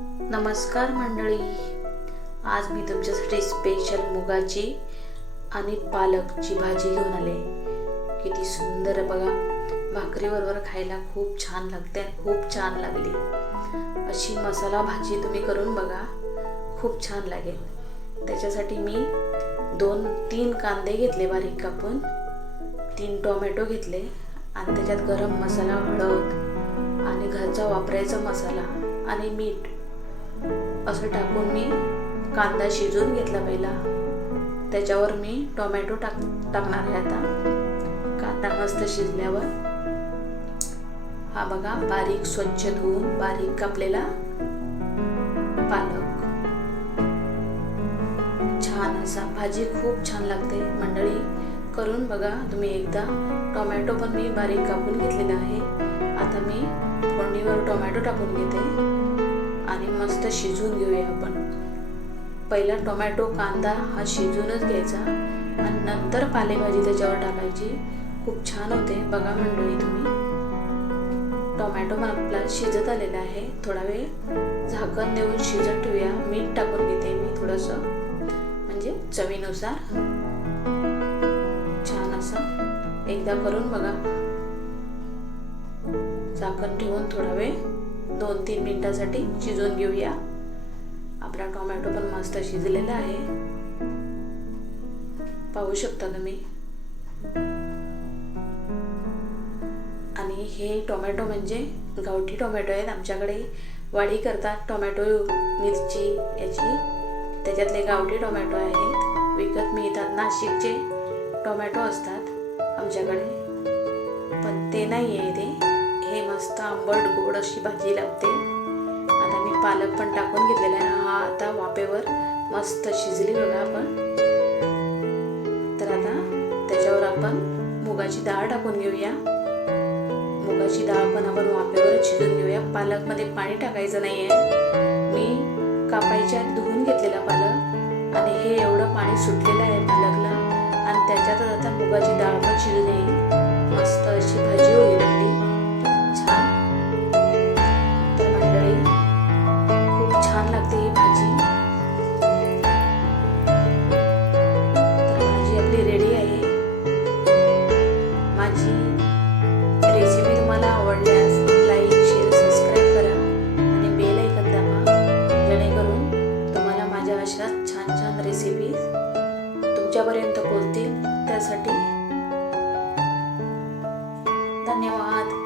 नमस्कार मंडळी. आज मी तुमच्यासाठी स्पेशल मुगाची आणि पालकची भाजी घेऊन आले. किती सुंदर बघा. भाकरीबरोबर खायला खूप छान लागते खूप छान लागली. अशी मसाला भाजी तुम्ही करून बघा. खूप छान लागेल. त्याच्यासाठी मी दोन तीन कांदे घेतले बारीक कापून. तीन टोमॅटो घेतले आणि त्याच्यात गरम मसाला हळद आणि घरचा वापरायचा मसाला आणि मीठ. असं टाकून मी कांदा शिजवून घेतला पहिला. त्याच्यावर मी टोमॅटो टाक टाकणार आहे आता. कांदा मस्त शिजल्यावर. हा बघा बारीक स्वच्छ धुवून बारीक कापलेला पालक. छान असा भाजी खूप छान लागते. मंडळी करून बघा तुम्ही एकदा. टोमॅटो पण मी बारीक कापून घेतलेला आहे. आता मी फोडणीवर टोमॅटो टाकून घेते. आणि मस्त शिजवून घेऊया आपण. पहिला टोमॅटो कांदा हा शिजवूनच घ्यायचा आणि नंतर पालेभाजी त्याच्यावर टाकायची. खूप छान होते. बघा मंडळी तुम्ही. टोमॅटो पण आपला शिजत आलेला आहे. थोडा वेळ झाकण देऊन शिजत ठेवूया. मीठ टाकून घेते मी थोडंसं. म्हणजे चवीनुसार. छान असं. एकदा करून बघा. झाकण ठेवून थोडा वेळ दोन तीन मिनटासाठी शिजवून घेऊया. आपला टोमॅटो पण मस्त शिजलेला आहे. पाहू शकता तुम्ही. आणि हे टोमॅटो म्हणजे गावठी टोमॅटो आहेत. आमच्याकडे वाढी करतात टोमॅटो मिरची याची. त्याच्यातले गावठी टोमॅटो आहेत. विकत मिळतात नाशिकचे टोमॅटो असतात आमच्याकडे. पण ते नाही आहे ते. आंबट गोड अशी भाजी लागते आता मी पालक पण टाकून घेतलेला आहे. हा आता वाफेवर मस्त शिजली बघा आपण. तर आता त्याच्यावर आपण मुगाची डाळ टाकून घेऊया. मुगाची डाळ पण आपण वाफेवर शिजून घेऊया. पालकमध्ये पाणी टाकायचं नाही आहे मी कापायच्या आधी धुवून घेतलेला पालक. आणि हे एवढं पाणी सुटलेलं आहे पालकला. आणि त्याच्यातच आता मुगाची डाळ पण शिजून येईल अशा छान छान रेसिपी तुमच्यापर्यंत पोहोचतील. त्यासाठी धन्यवाद.